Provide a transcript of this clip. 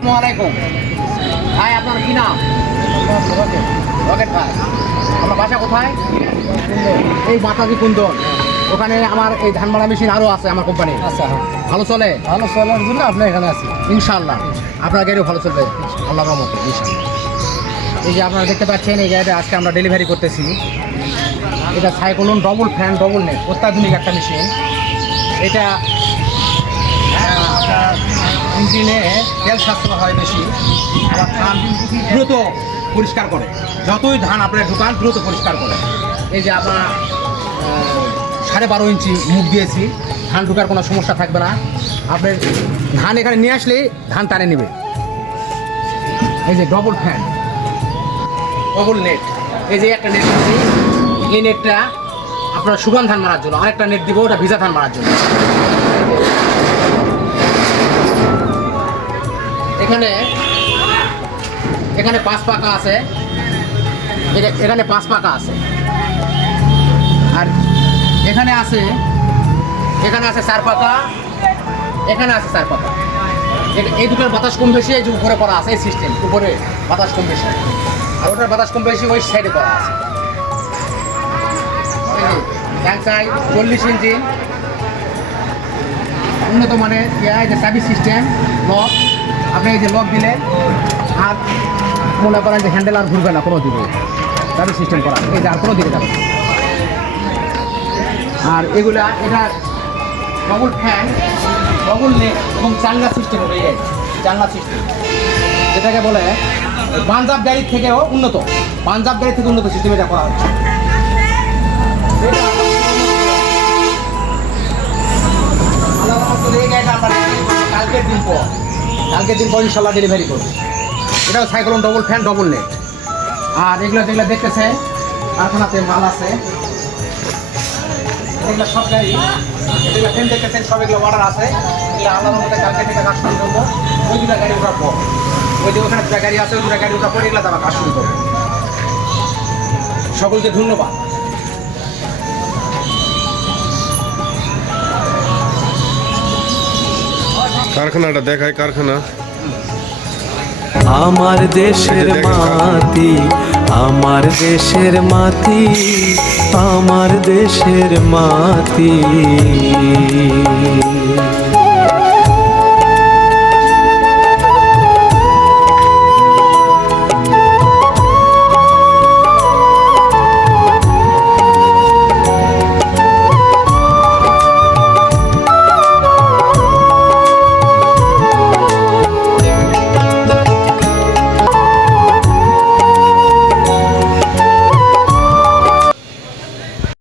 আসসালামাইকুম ভাই, আপনার কি নাম? রকেট ভাই। আমার বাসা কোথায়? এই মাতাজি কুন্দন। ওখানে আমার এই ধান মারা মেশিন আরও আছে আমার কোম্পানি। আচ্ছা, ভালো চলে? ভালো চলার জন্য আপনি এখানে আছি। ইনশাল্লাহ আপনার গাড়িও ভালো চলবে আল্লাহর রহমতে ইনশাল্লাহ। এই যে আপনারা দেখতে পাচ্ছেন এই গাড়িটা আজকে আমরা ডেলিভারি করতেছি। এটা cyclone double fan double net, অত্যাধুনিক একটা মেশিন। এটা আপনার ইঞ্জিনে তেল সাশ্রয় হয় বেশি, আবার ধান দ্রুত পরিষ্কার করে। যতই ধান আপনার ঢুকান দ্রুত পরিষ্কার করে। এই যে আপনার 12.5 ইঞ্চি মুখ দিয়েছি, ধান ঢুকার কোনো সমস্যা থাকবে না। আপনার ধান এখানে নিয়ে আসলেই ধান টানে নেবে। এই যে ডবল ফ্যান ডবল নেট, এই যে একটা নেট আছে, এই নেটটা আপনার শুকান ধান মারার জন্য, আরেকটা নেট দিব ওটা ভিজা ধান মারার জন্য। এখানে এখানে 5 পাকা আছে, এখানে 5 পাকা আছে, আর এখানে আছে 4 পাকা, এখানে আছে 4 পাকা। এই দুটোর বাতাস কম বেশি এই যে উপরে করা আছে, এই সিস্টেম উপরে বাতাস কম বেশি, আর ওটার বাতাস কম বেশি ওই সাইডে করা আছে। ট্যাঙ্কাই 40 ইঞ্চি উন্নত মানের যে সার্ভিস সিস্টেম লক। আপনি এই যে লক দিলেন আর মনে করেন যে হ্যান্ডেল আর ঘুরবে না কোনো দিকে, সার্ভিস সিস্টেম করা, এই যে আর কোনো দিকে যাবে। আর এগুলা এটা ডবল ফ্যান ডবল নেট এবং জানলা সিস্টেম, এই জানলা সিস্টেম যেটাকে বলে পাঞ্জাব গাড়ির থেকেও উন্নত, পাঞ্জাব গাড়ি থেকে উন্নত সিস্টেম এটা করা হচ্ছে। কালকের দিন পর ইনশাল্লাহ ডেলিভারি করবো। এটাও cyclone double fan double net. আর এগুলো যেগুলো দেখতেছেন কারখানাতে মাল আছে, এগুলো সব গাড়ি যেগুলো ফ্যান দেখতেছেন সব এগুলো অর্ডার আছে। এগুলো আলাদার মধ্যে কালকে থেকে কাজ শুরু করবো। ওই দুটা গাড়ি ওঠার পর, ওই যে ওখানে দুটা গাড়ি আছে, ওই দুটা গাড়ি ওঠার পর এগুলো তারা কাজ শুরু করবো। সকলকে ধন্যবাদ। কারখানাটা দেখায়, কারখানা আমার দেশের মাটি, আমার দেশের মাটি, আমার দেশের মাটি।